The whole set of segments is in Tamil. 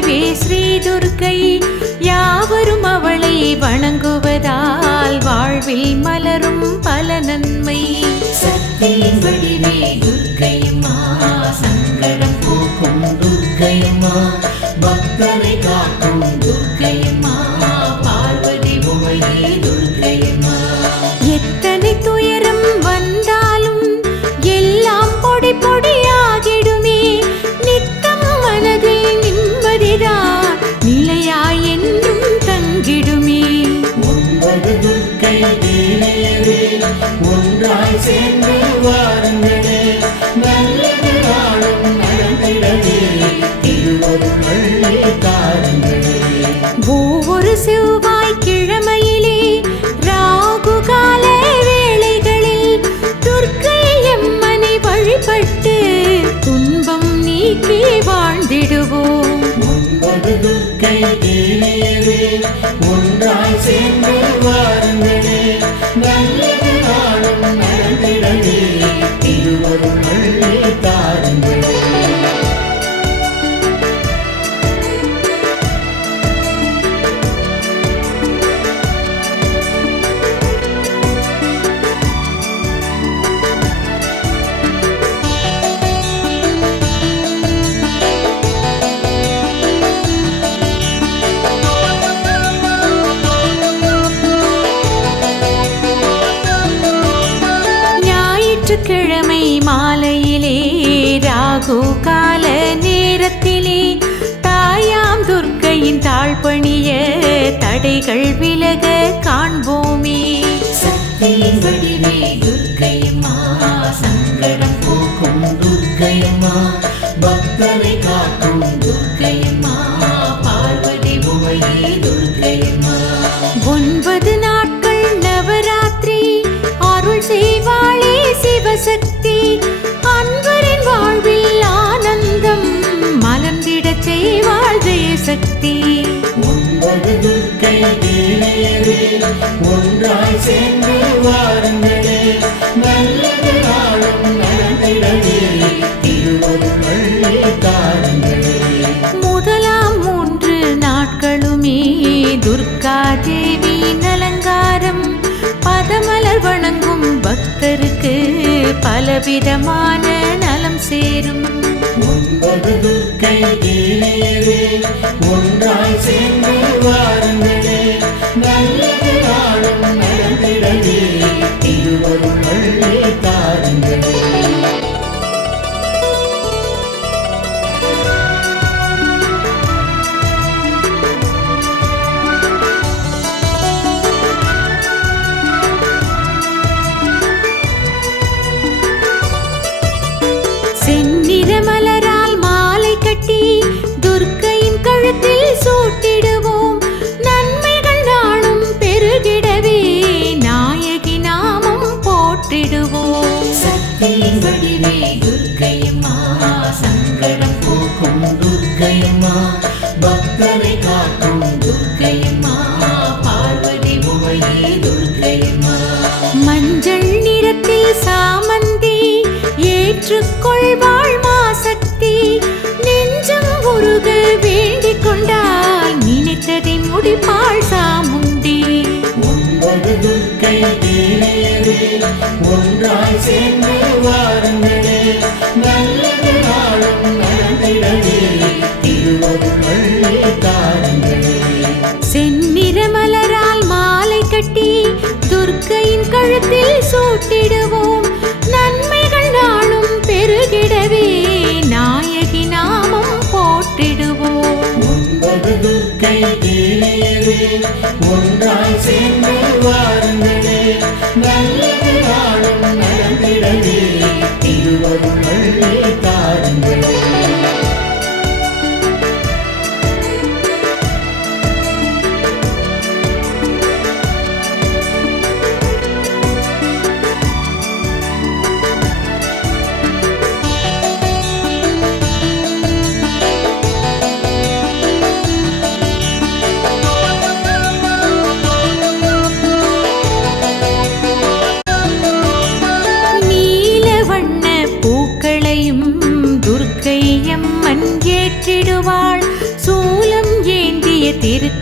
வடிவே ஸ்ரீ துர்க்கை. யாவரும் அவளை வணங்குவதால் வாழ்வில் மலரும் பல நன்மை. சக்தியின் வடிவே துர்க்கையம்மா, சங்கடம் போக்கும் துர்க்கையம்மா, பக்தரை காக்கும் துர்க்கையம்மா, பார்வதி உமையே துர்க்கையம்மா. எத்தனை துயரம் வந்தாலும் எல்லாம் பொடி பொடியாகிடுமே. நித்தம் மனதில் நிம்மதிதான் நிலையாய் என்றும் தங்கிடுமே. 9 துர்க்கை தேவியரே, ஒன்றாய் சேர்ந்து வாருங்களே, நல்லது நாளும் நடந்திடவே திருவருள் அள்ளி தாருங்களே. ஒவ்வொரு செவ்வாய் கிழமையிலே ராகு கால வேளைகளில் துர்க்கை அம்மனை வழிபட்டு துன்பம் நீக்கி வாழ்ந்திடுவோம். 9 துர்க்கை தேவியரே, ஒன்றாய் சேர்ந்து வாருங்களே, நல்லது நாளும் நடந்திடவே திருவருள் அள்ளி தாருங்களே. ஞாயிற்றுக்கிழமை மாலையிலே ராகு கால நேரத்திலே தாயாம் துர்க்கையின் தாழ்பணிய தடைகள் விலக காண்போமே. சக்தியின் வடிவே துர்க்கையம்மா, சங்கடம் போக்கும் துர்க்கையம்மா, பக்தரை காக்கும் துர்க்கையம்மா, பார்வதி உமையே துர்க்கையம்மா. 9 நாட்கள் நவராத்திரி அருள் செய்வாளே சிவசக்தி. அன்பரின் வாழ்வில் ஆனந்தம் மலர்ந்திடச் செய்வாள் ஜெயசக்தி. 9 துர்க்கை தேவியரே, ஒன்றாய் சேர்ந்து வாருங்களே, நல்லது நாளும் நடந்திடவே திருவருள் அள்ளி தாருங்களே. முதலாம் 3 நாட்களுமே துர்கா தேவியின் அலங்காரம். பதமலர் வணங்கும் பக்தருக்கு பலவிதமான நலம் சேரும். 9 துர்க்கை தேவியரே, ஒன்றாய் சேர்ந்து வாருங்களே, நல்லது நாளும் நடந்திடவே திருவருள் அள்ளி தாருங்களே. செந்நிற மலரால் மாலை கட்டி துர்க்கையின் கழுத்தில் சூட்டிடுவோம். நன்மைகள் நாளும் பெருகிடவே நாயகி நாமம் போற்றிடுவோம். சக்தியின் வடிவே துர்க்கையம்மா, சங்கடம் போக்கும் துர்க்கையம்மா, பக்தரை காக்கும் துர்க்கையம்மா, பார்வதி உமையே துர்க்கையம்மா. மஞ்சள் நிறத்தில் சாமந்தி ஏற்றுக்கொள்வாள் மாசக்தி. நெஞ்சம் உருக வேண்டிக் கொண்டால் நினைத்ததை முடிப்பாள் சாமுண்டி. 9 துர்க்கை தேவியரே, ஒன்றாய் சேர்ந்து வாருங்களே, நல்லது நாளும் நடந்திடவே திருவருள் அள்ளி தாருங்களே. செந்நிற மலரால் மாலை கட்டி துர்க்கையின் கழுத்தில் சூட்டிடுவோம். நன்மைகள் நாளும் பெருகிடவே நாயகி நாமம் போற்றிடுவோம். 9 துர்க்கை தேவியரே, ஒன்றாய் சேர்ந்து வாருங்களே, நல்லது நாளும் நடந்திடவே திருவருள் அள்ளி தாருங்களே.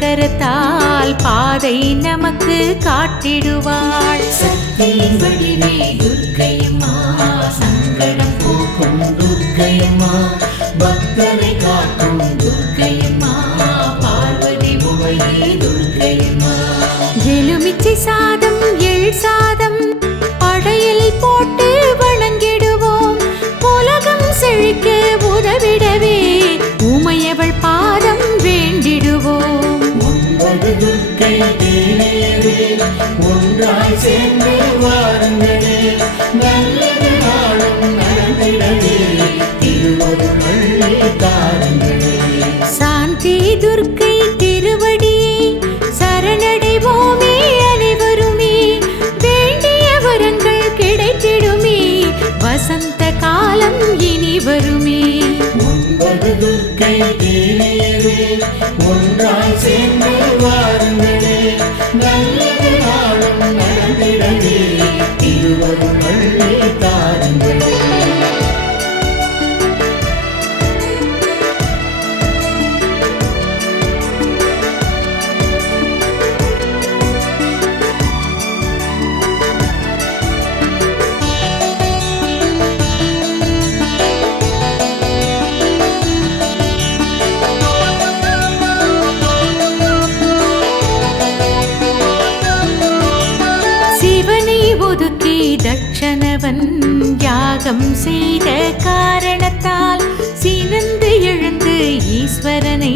கரத்தால் பாதை நமக்கு காட்டிடுவாள். சக்தியின் வடிவே துர்க்கையம்மா, சங்கடம் போக்கும் துர்க்கையம்மா, பக்தரை காக்கும் துர்க்கையம்மா, பார்வதி உமையே துர்க்கையம்மா. எலுமிச்சை சாதம் எள் சாதம் படையில் போட்டு வணங்கிடுவோம். உலகம் செழிக்க உதவிடவே உமையவள் பாதம் வேண்டிடுவோம். 9 துர்க்கை தேவியரே, ஒன்றாய் சேர்ந்து வாருங்களே, நல்லது நாளும் நடந்திடவே திருவருள் அள்ளி தாருங்களே. சாந்தி துர்க்கை திருவடியே சரணடைவோமே அனைவருமே, வேண்டிய வரங்கள் கிடைத்திடுமே, வசந்த காலம் இனி வருமே. 9 துர்க்கை தேவியரே, ஒன்றாய் சேர்ந்து வாருங்களே, நல்லது நாளும் நடந்திடவே திருவருள் அள்ளி தாருங்களே. சிவனை ஒதுக்கி தட்சணவன் யாகம் செய்த காரணத்தால் சினந்து எழுந்து ஈஸ்வரனை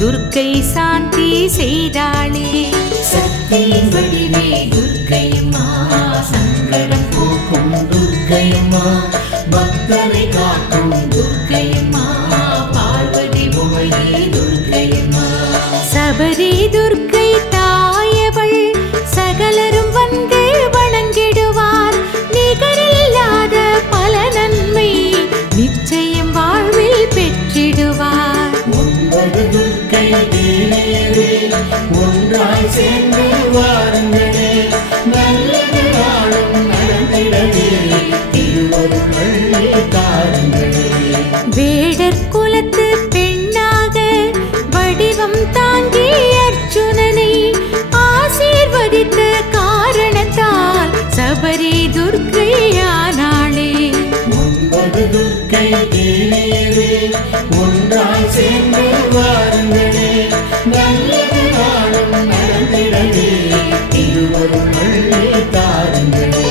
துர்க்கை சாந்தி செய்தாளே. சக்தியின் வடிவே துர்க்கையம்மா, சங்கடம் போக்கும் துர்க்கையம்மா, பக்தரை காக்கும் துர்க்கையம்மா, பார்வதி உமையே துர்க்கையம்மா. சபரி துர்க்கை தாயவள் சகலரும் வந்து வணங்கிடுவார். நிகரில்லாத பல நன்மை நிச்சயம் வாழ்வில் பெற்றிடுவார். 9 துர்க்கை தேவியரே, ஒன்றாய் சேர்ந்து வாருங்களே, நல்லது நாளும் நடந்திடவே திருவருள் அள்ளி தாருங்களே. வேடர் குலத்து பெண்ணாக வடிவம் தாங்கி அர்ஜுனனை ஆசீர்வதித்த காரணத்தால் சபரி துர்க்கையானாளே. 9 துர்க்கை தேவியரே, ஒன்றாய் சேர்ந்து வாருங்களே, நல்லது நாளும் நடந்திடவே திருவருள் அள்ளி தாருங்களே.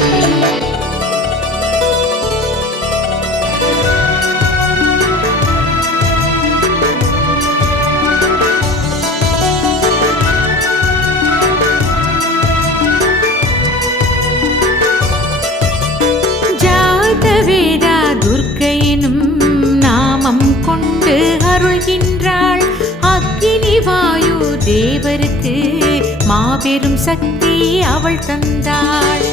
ஜாதவேதா துர்க்கையினும் நாமம் கொண்டு அருள்கின்றாள். அக்கினி வாயு தேவருக்கு மாபெரும் சக்தி அவள் தந்தாள்.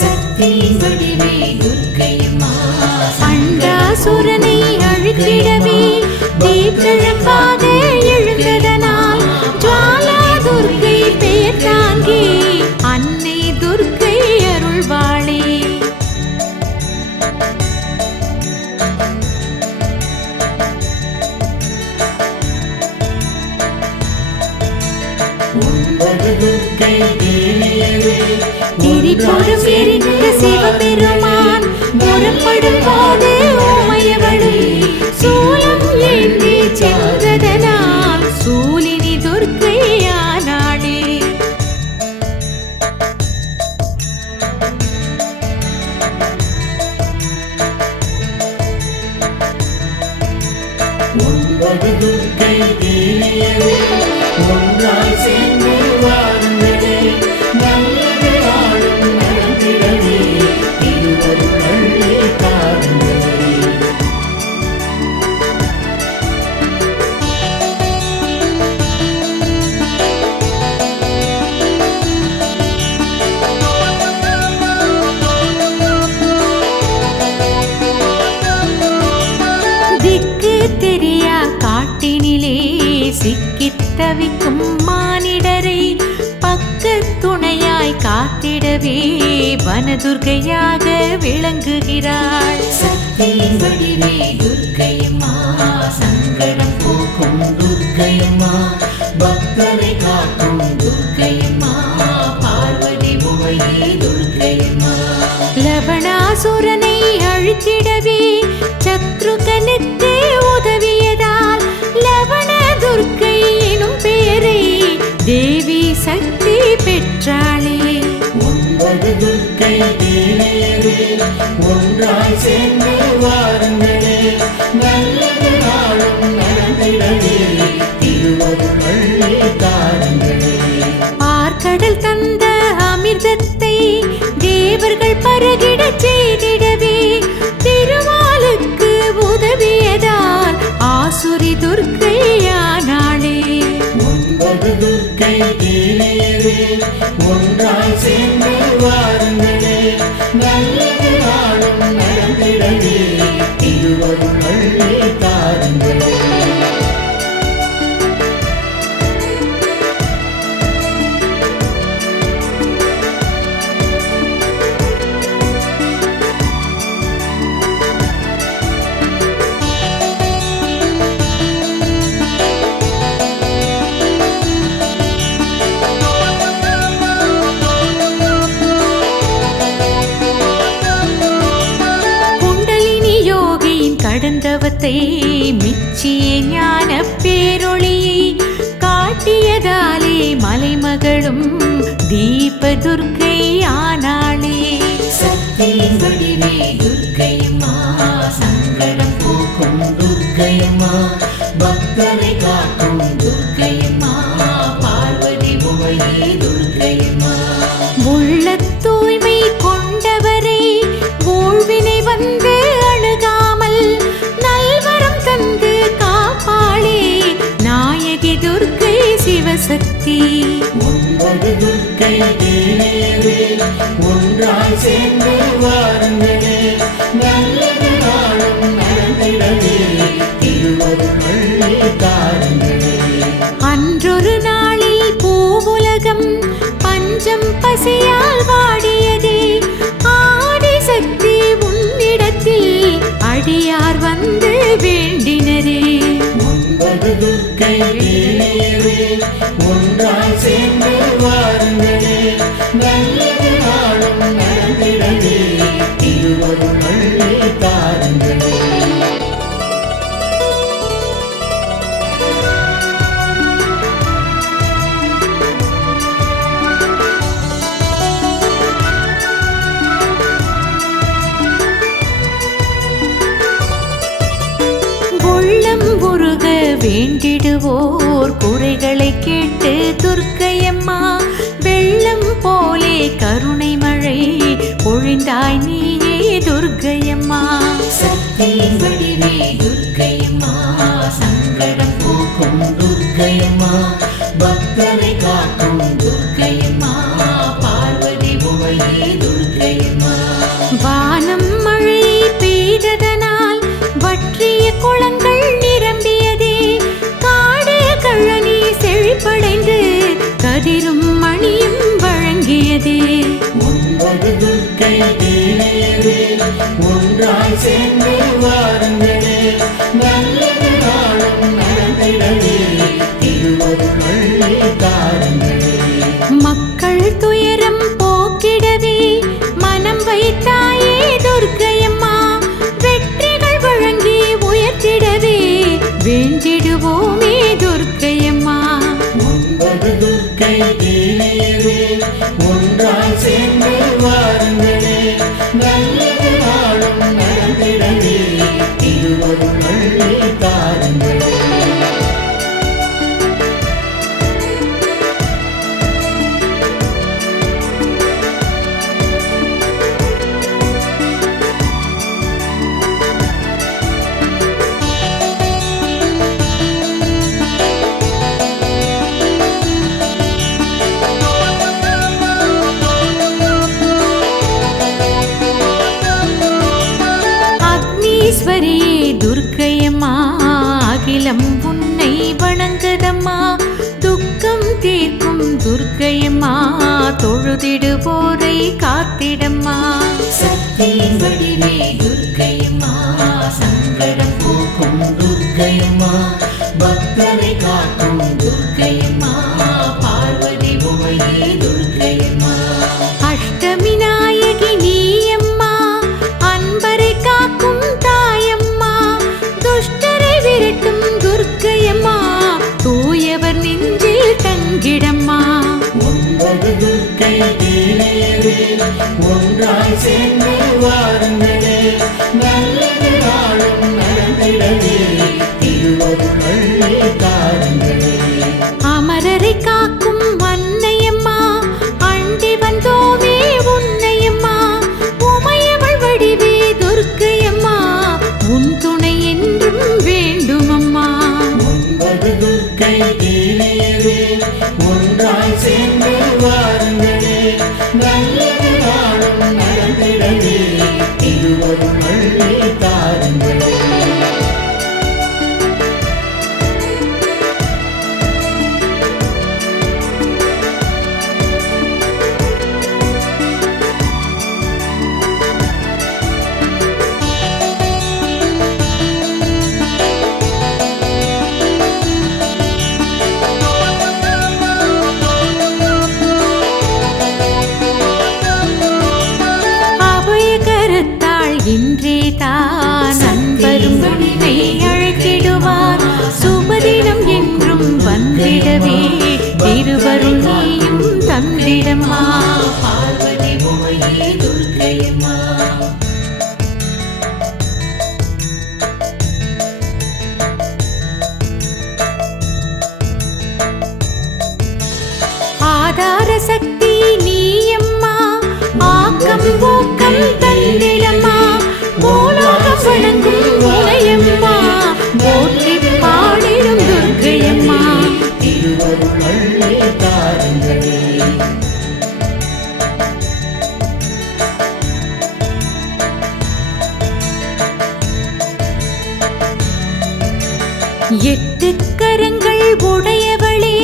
சக்தியின் வடிவே துர்க்கையம்மா, அண்டாசுரனை அழித்திடவே தீப்பிழம்பாக எழுந்ததனால் ஜுவாலா துர்க்கை பெயர் தாங்கி அன்னை துர்க்கை அருள்வாளே. 9 துர்க்கை தேவியரே, திரிபுரம் எரிந்த சிவபெருமான் புறப்படும் போது உமையவளும் சூலம் ஏந்தி சென்றதனால் சூலினி துர்க்கையானாளே. 9 துர்க்கை தேவியரே, ஒன்றாய் சேர்ந்து வாருங்களே, நல்லது நாளும் நடந்திடவே திருவருள் அள்ளி தாருங்களே. திக்கு தெரியா காட்டில் அழைத்திடவே வனதுர்க்கையாக விளங்குகிறாள். சக்தியின் வடிவே துர்க்கையம்மா, சங்கடம் போக்கும் துர்க்கையம்மா, பக்தரை காக்கும் துர்க்கையம்மா, பார்வதி உமையே துர்க்கையம்மா. லவணாசுரனை அழித்திடவே சத்ருகனுக்கு உதவியதால் லவண துர்க்கை எனும் பெயரை தேவி சக்தி பெற்றாளே. 9 துர்க்கை தேவியரே, ஒன்றாய் சேர்ந்து வாருங்களே, நல்லது நாளும் நடந்திடவே திருவருள் அள்ளி தாருங்களே. ஆர்கடல் தந்த அமிர்தத்தை தேவர்கள் பருகிடச் செய்திடவே திருமாலுக்கு உதவியதால் ஆசுரி துர்க்கையானாளே. 9 துர்க்கை தேவியரே, ஒன்றாய் சேர்ந்து வாருங்களே, நல்லது நாளும் நடந்திடவே திருவருள் அள்ளி தாருங்களே. கடந்தவத்தை மிச்சிய ஞான பேரொளியை காட்டியதாலே மலைமகளும் தீபதுர்க்கை ஆனாளே. சக்தியின் வடிவே துர்க்கையம்மா, சங்கடம் போக்கும் துர்க்கையம்மா, பக்தரை காக்கும் துர்க்கையம்மா, பார்வதி உமையே துர்க்கையம்மா. உள்ள தூய்மை கொண்டவரை ஊழ்வினை வந்து அணுகாமல் நல்வரம் தந்து காப்பாளே நாயகி துர்க்கை சிவசக்தி. 9 துர்க்கை தேவியரே, ஒன்றாய் சேர்ந்து வாருங்களே, நல்லது நாளும் நடந்திடவே திருவருள் அள்ளி தாருங்களே. அன்றொரு நாளில் பூவுலகம் பஞ்சம் பசியால் வாடியதே ஆதிசக்தி உன்னிடத்தில் அடியார் வந்து வேண்டினரே. 9 துர்க்கை தேவியரே, ஒன்றாய் சேர்ந்து வாருங்களே, நல்லது நாளும் நடந்திடவே திருவருள் அள்ளி தாருங்களே. உள்ளம் உருக வேண்டிடுவோர் குறைகளை கேட்டு துர்க்கையம்மா வெள்ளம் போலே கருணை மழை பொழிந்தாய் நீயே துர்க்கையம்மா. சக்தியின் வடிவே துர்க்கையம்மா, சங்கடம் போக்கும் துர்க்கையம்மா, பக்தரை காக்கும் துர்க்கையம்மா, பார்வதி உமையே துர்க்கையம்மா. வானம் மழை பெய்ததனால் வற்றிய குளங்கள் நிரம்பியதே காடு கழனி செழிப்படைந்து கதிரும் மணியும் வழங்கியதே. 9 துர்க்கை தேவியரே, ஒன்றாய் சேர்ந்து வாருங்களே, நல்லது நாளும் நடந்திடவே திருவருள் அள்ளி தாருங்களே. மக்கள் துயரம் போக்கிடவே மனம் வைத்தாயே துர்க்கையம்மா வெற்றிகள் வழங்கி உயர்த்திடவே வேண்டிடுவோமே துர்க்கையம்மா. 9 துர்க்கை தேவியரே, ஒன்றாய் சேர்ந்து வாருங்களே, நல்லது நாளும் நடந்திடவே திருவருள் அள்ளி தாருங்களே. காக்கும் துர்க்கையம்மா பார்வதி உமையே துர்க்கையம்மா. அஷ்டமி நாயகி நீயம்மா அன்பரை காக்கும் தாயம்மா துஷ்டரை விரட்டும் துர்க்கையம்மா தூயவர் நெஞ்சில் தங்கிடம்மா. 9 துர்க்கை தேவியரே ஒன்றாய் சேர்ந்து வாருங்களே நல்லது நாளும் நடந்திடவே திருவருள் அள்ளி தாருங்களே. அமரரை காக்கும் அன்னையம்மா அண்டி வந்தோமே உன்னையம்மா உமையவள் வடிவே துர்க்கையம்மா உன் துணை என்றும் வேண்டுமம்மா. 9 துர்க்கை தேவியரே ஒன்றாய் சேர்ந்து வாருங்களே நல்லது நாளும் நடந்திடவே திருவருள் அள்ளி தாருங்களே. இன்றே தான் அன்பரும் உன்னை அழைத்திடுவார் சுபதினம் என்றும் வந்திடவே திருவருள் நீயும் தந்திடம்மா பார்வதி உமையே துர்க்கையம்மா. ஆதார சக்தி நீயம்மா ஆக்கம் ஊக்கம் தந்திடம்மா பூலோகம் வணங்கும் உமையம்மா போற்றி பாடிடும் துர்க்கையம்மா திருவருள் அள்ளி தாருங்களே. எட்டு கரங்கள் உடையவளே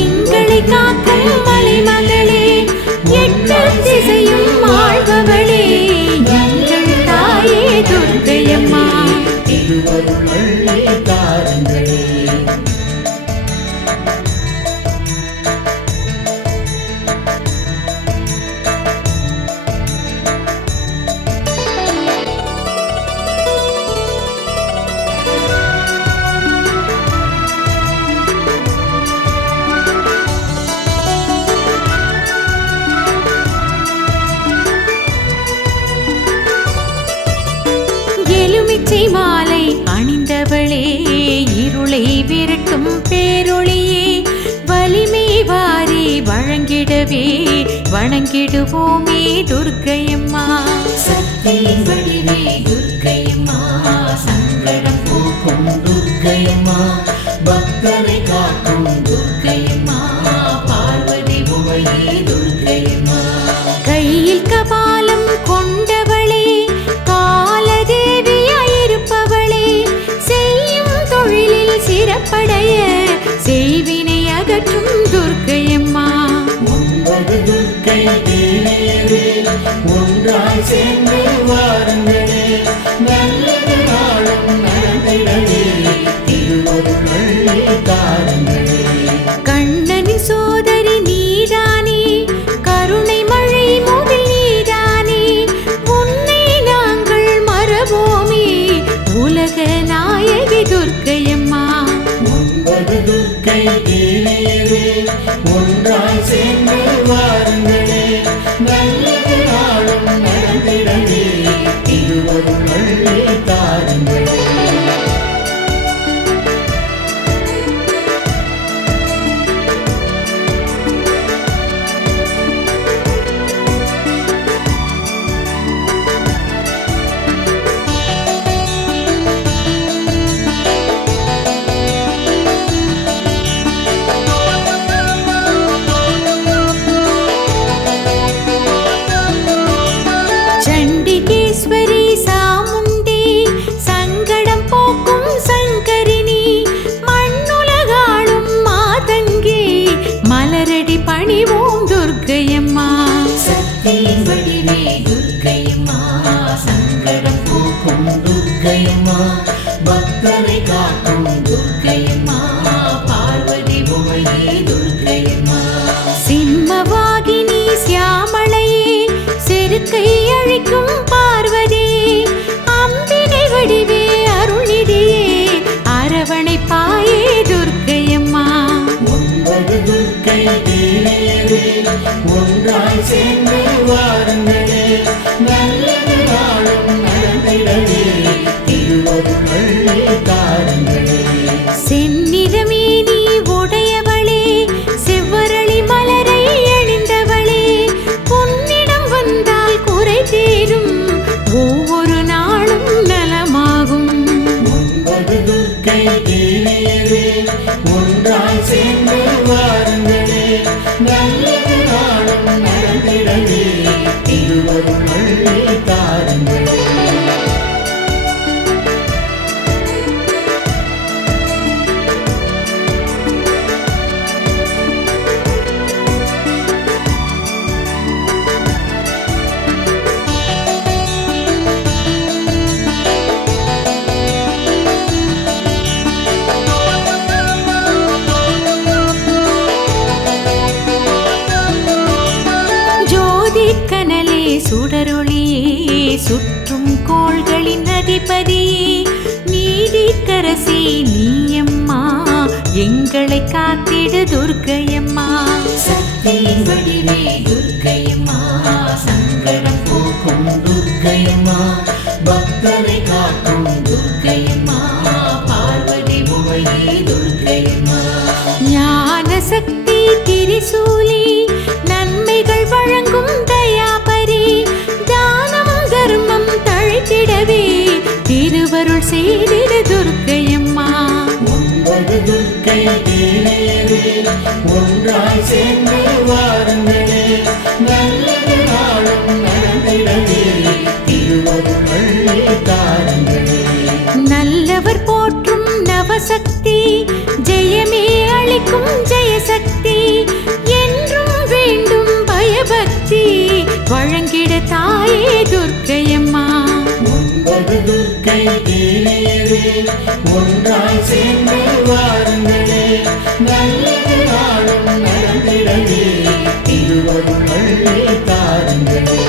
எங்களை காக்கும் மலைமகளே எட்டு திசையும் ஆழ்பவளே எங்கள் தாயே துர்க்கையம்மா திருவருள் அள்ளி தாருங்களே. எலுமிச்சை மாலை அணிந்தவளே இருளை விரட்டும் பேரொளியே வலிமை வாரி வழங்கிடவே வணங்கிடுவோமே துர்க்கையம்மா சக்தியின் வடிவே துர்க்கையம்மா சங்கடம் போக்கும் துர்க்கையம்மா பக்தரை காக்கும் துர்க்கையம்மா பார்வதி உமையே துர்க்கையம்மா. கையில் கபாலம் கொண்டவளே காலதேவியாயிருப்பவளே செய்யும் தொழிலில் சிறப்படைய செய்வினை அகற்றும் துர்க்கையம்மா 9 துர்க்கை தேவியரே ஒன்றாய் சேர்ந்து வாருங்களே நல்லது நாளும் நடந்திடவே திருவருள் அள்ளி தாருங்களே. கண்ணனி சோதரி நீதானே கருணை மழை மோதில் நீதானே உன்னை நாங்கள் மறவோமே உலக நாயகி துர்க்கையம்மா 9 துர்க்கை தேவியரே ஒன்றாய் சேர்ந்து வாருங்களே நல்லது நாளும் நடந்திடவே திருவருள் அள்ளி தாருங்களே. சண்டிகேஸ்வரி சாமுண்டி சங்கடம் போக்கும் சங்கரினி மண்ணுலகாளும் மாதங்கி மலரடி பணிவோம் துர்க்கையம்மா சக்தியின் வடிவே துர்க்கையம்மா சங்கடம் போக்கும் துர்க்கையம்மா பக்தரை காக்கும் துர்க்கையம்மா ஒன்றாய் சேர்ந்து வாருங்களே நல்லது நாளும் நடந்திடவே திருவருள் அள்ளி தாருங்களே. கனலே சுடரொளியே சுற்றும் கோள்களின் அதிபதியே நீதிக்கரசி நீயம்மா எங்களை காத்திடு துர்க்கையம்மா. சக்தியின் வடிவே துர்க்கையம்மா சங்கடம் போக்கும் துர்க்கையம்மா பக்தரை காக்கும் துர்க்கையம்மா பார்வதி உமையே துர்க்கையம்மா. ஞான சக்தி திரிசூலி நன்மைகள் வழங்கும் தயாபரி தானம் தர்மம் தழைத்திடவே திருவருள் செய்திடு துர்க்கையம்மா. 9 துர்க்கை தேவியரே ஒன்றாய் சேர்ந்து வாருங்களே நல்லது நாளும் நடந்திடவே திருவருள் அள்ளி தாருங்களே. நல்லவர் போற்றும் நவசக்தி ஜெயமே அளிக்கும் ஜெயசக்தி என்றும் வேண்டும் பயபக்தி வழங்கிட தாயே துர்க்கையம்மா. 9 துர்க்கை தேவியரே ஒன்றாய் சேர்ந்து வாருங்களே நல்லது நாளும் நடந்திடவே திருவருள் அள்ளி தாருங்களே.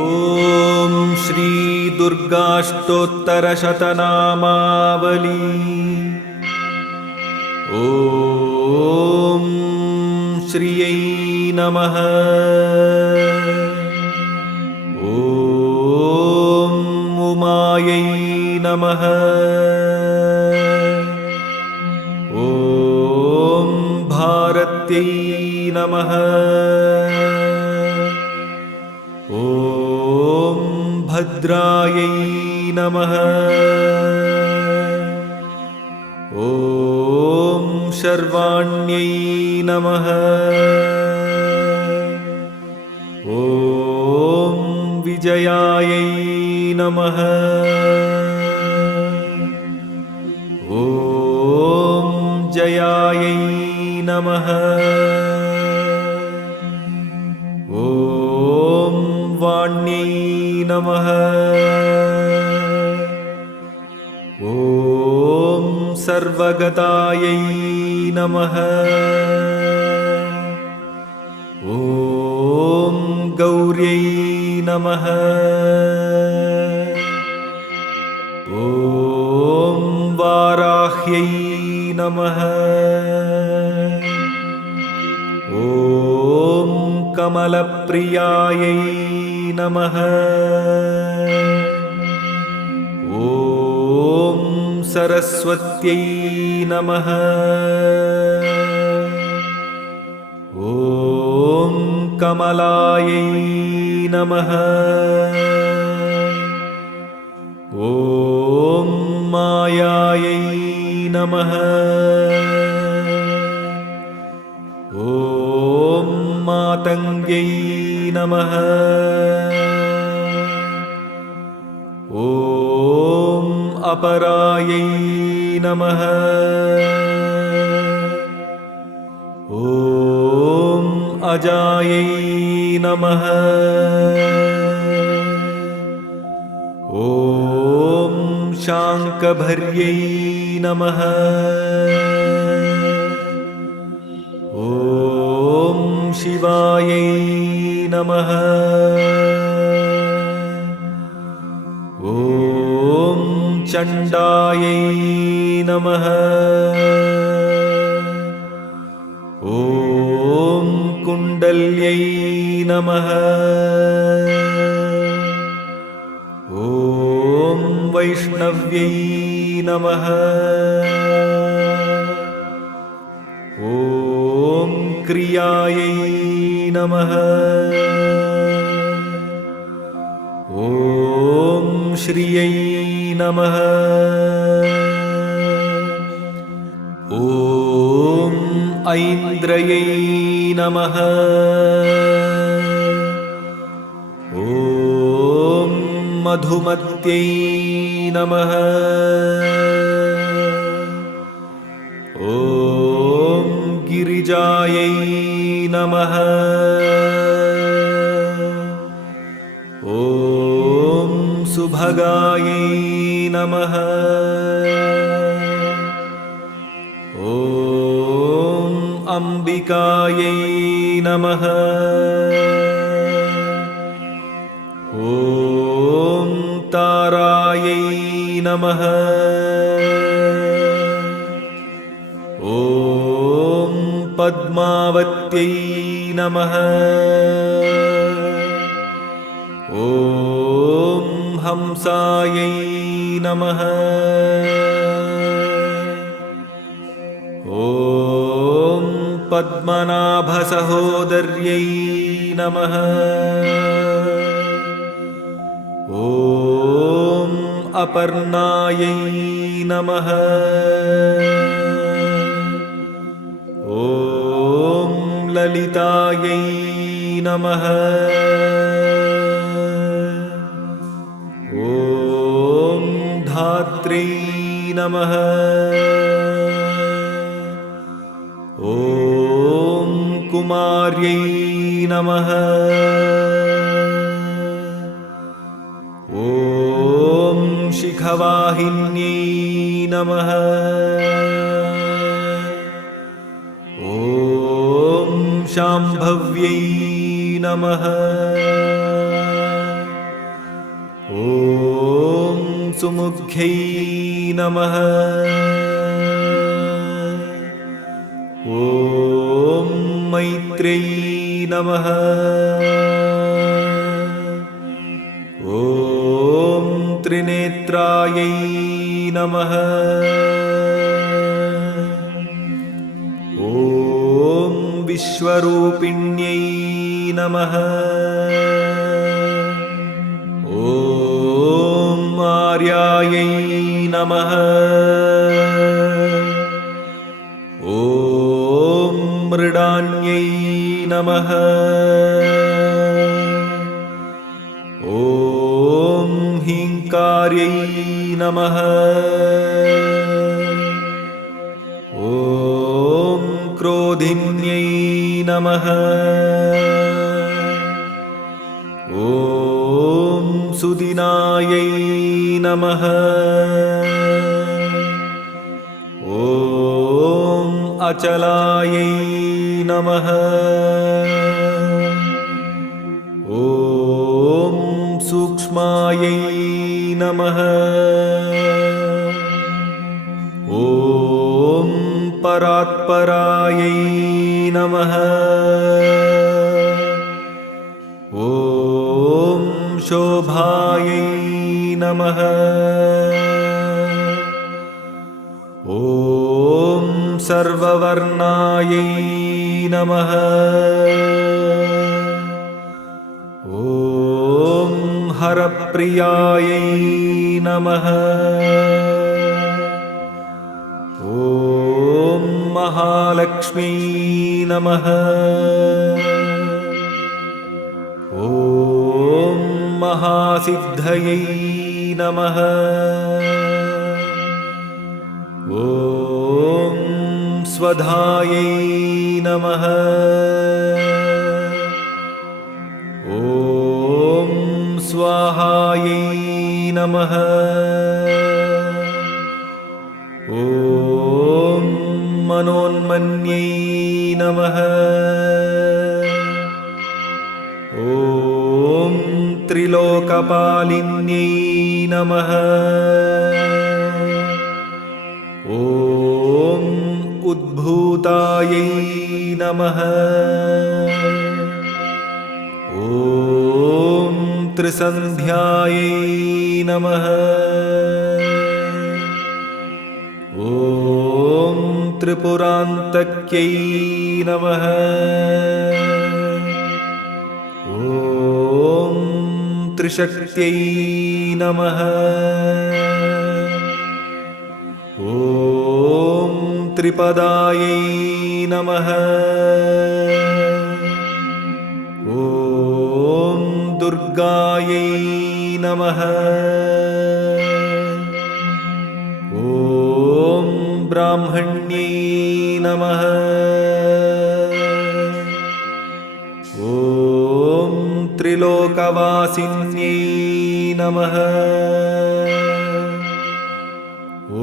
ஓம் ஸ்ரீ துர்காஷ்டோத்தரசதநாமாவலி. ஓம் ஸ்ரீயை நமः. ஓம் உமாயை நமः. ஓம் பாரத்யை நமः. ஓம் भद्रायै नमः. ॐ शर्वाण्यै नमः. ॐ विजयायै नमः. ॐ जयायै नमः. ॐ वाण्यै नमः. ॐ सर्वगतायै नमः. ॐ गौर्यै नमः. ॐ वाराह्यै नमः. ॐ कमलप्रियायै नमः. ॐ सरस्वत्यै नमः. ॐ कमलायै नमः. ॐ मायायै नमः. ॐ मातङ्ग्यै नमः. ॐ अपरायै नमः. ॐ अजायै नमः. ॐ शाङ्कभर्यै नमः. ॐ शिवायै नमः. ॐ चण्डायै नमः. ॐ कुण्डल्यै नमः. ॐ वैष्णव्यै नमः. ॐ क्रियायै नमः. नमः। ॐ ऐन्द्रयै नमः। ॐ मधुमत्यै नमः। ॐ गिरिजायै नमः। ॐ सुभगायै नमः। ॐ अम्बिकायै नमः। ॐ तारायै नमः। ॐ पद्मावत्यै नमः। ॐ हंसायै नमः। ॐ पद्मनाभसहोदर्यै नमः। ॐ अपर्णायै नमः। ॐ ललितायै नमः। ॐ धात्र्यै नमः। ॐ कुमार्यै नमः। ॐ शिखवाहिन्यै नमः। ॐ शाम्भव्यै नमः। ॐ सुमुख्यै नमः। ॐ मैत्र्यै नमः। ॐ त्रिनेत्रायै नमः। ॐ विश्वरूपिण्यै नमः। ॐ आर्यायै नमः। ॐ मृडान्यै नमः। ॐ हीङ्कार्यै नमः। ॐ क्रोधिन्यै नमः। ॐ सुदिनायै नमः। ॐ अचलायै नमः। ॐ सूक्ष्मायै नमः। ॐ परात्परायै नमः। ॐ शोभायै नमः। ॐ सर्ववर्णायै नमः। ॐ हरप्रियायै नमः। ॐ महालक्ष्म्यै नमः। ॐ महासिद्धयै नमः। ॐ स्वधायै नमः। ॐ स्वाहायै नमः। ॐ मनोन्मन्यै नमः। ॐ त्रिलोकपालिन्यै नमः। ॐ उद्भूतायै नमः। ॐ त्रिसन्ध्यायै नमः। ॐ त्रिपुरान्तक्यै नमः। ॐ त्रिशक्त्यै नमः। त्रिपदायै नमः। ॐ दुर्गायै नमः। ॐ ब्राह्मण्यै नमः। ॐ त्रिलोकवासिन्यै नमः।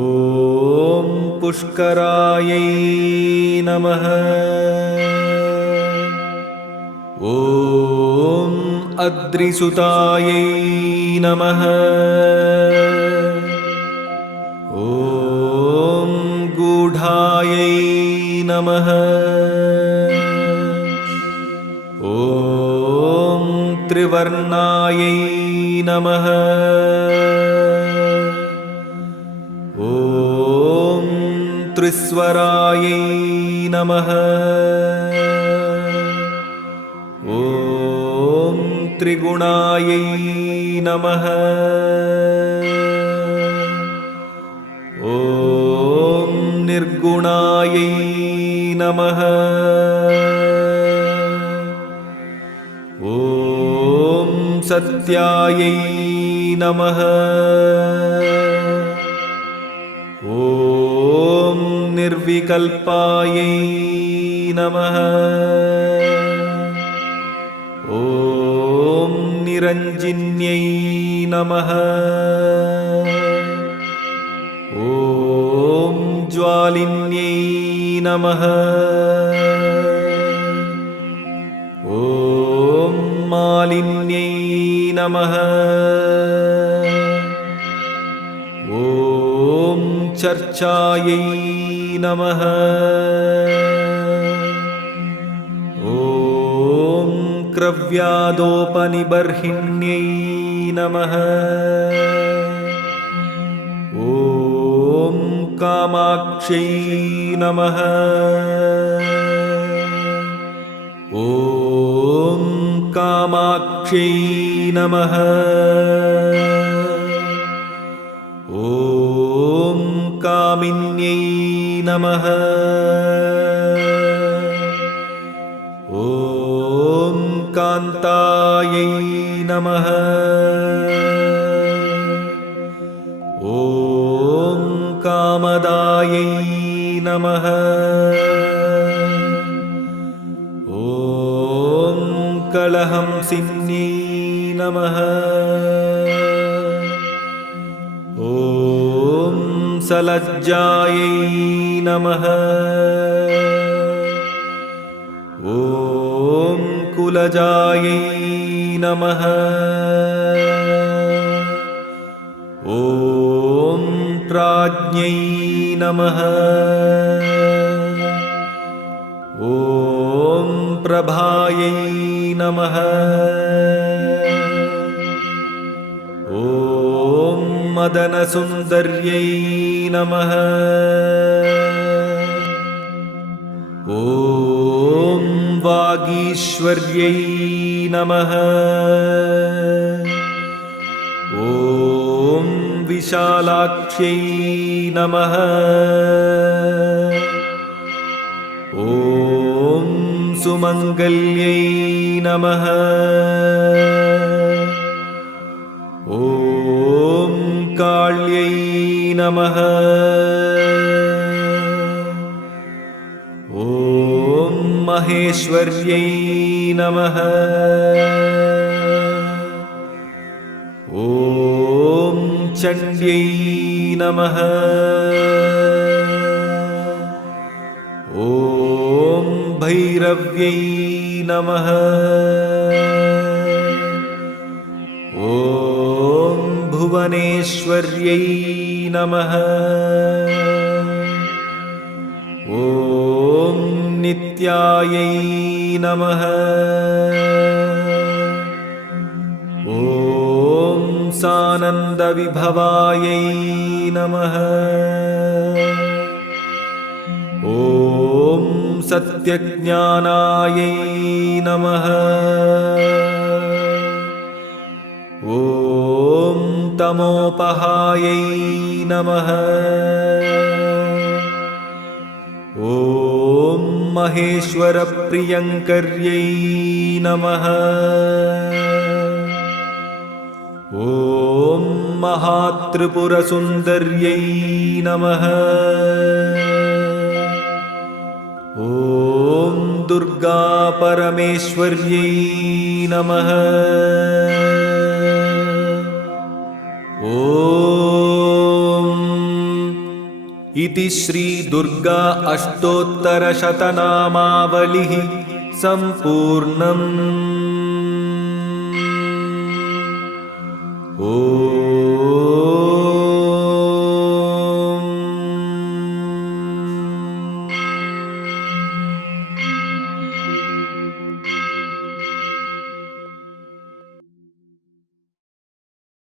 ॐ पुष्करायै नमः। ॐ अद्रिसुतायै नमः। ॐ गूढायै नमः। ॐ त्रिवर्णायै नमः। ॐ त्रिस्वरायै नमः। ॐ त्रिगुणायै नमः। ॐ निर्गुणायै नमः। ॐ सत्यायै नमः। ॐ निर्विकल्पायै नमः। ॐ निरञ्जिन्यै नमः। ॐ ज्वालिन्यै नमः। ॐ मालिन्यै नमः। ॐ चर्चायै नमः। ॐ क्रव्यादोपनिबर्हिण्यै नमः। ॐ कामाक्ष्यै नमः। ॐ कामाक्ष्यै नमः। ॐ कामिन्यै नमः। ॐ कान्तायै नमः। ॐ कामदायै नमः। ॐ कलहंसिन्यै नमः। ॐ सलज्जायै नमः। ॐ कुलजायै नमः। ॐ प्राज्ञै नमः। ॐ प्रभायै नमः। ॐ मदनसुन्दर्यै नमः। ॐ वागीश्वर्यै नमः। ॐ विशालाक्ष्यै नमः। ॐ सुमङ्गल्यै नमः। ॐ काल्यै नमः। ॐ महेश्वर्यै नमः। ॐ चण्ड्यै नमः। ॐ भैरव्यै नमः। ॐ भुवनेश्वर्यै नमः। ॐ नित्यायै नमः। ॐ सानन्दविभवायै नमः। ॐ सत्यज्ञानायै नमः। ॐ तमोपहायै नमः। महेश्वरप्रियङ्कर्यै नमः। ॐ महात्रिपुरसुन्दर्यै नमः। ॐ दुर्गापरमेश्वर्यै नमः। ॐ इति श्री दुर्गा अष्टोत्तरशतनामावलिः सम्पूर्णम्। ॐ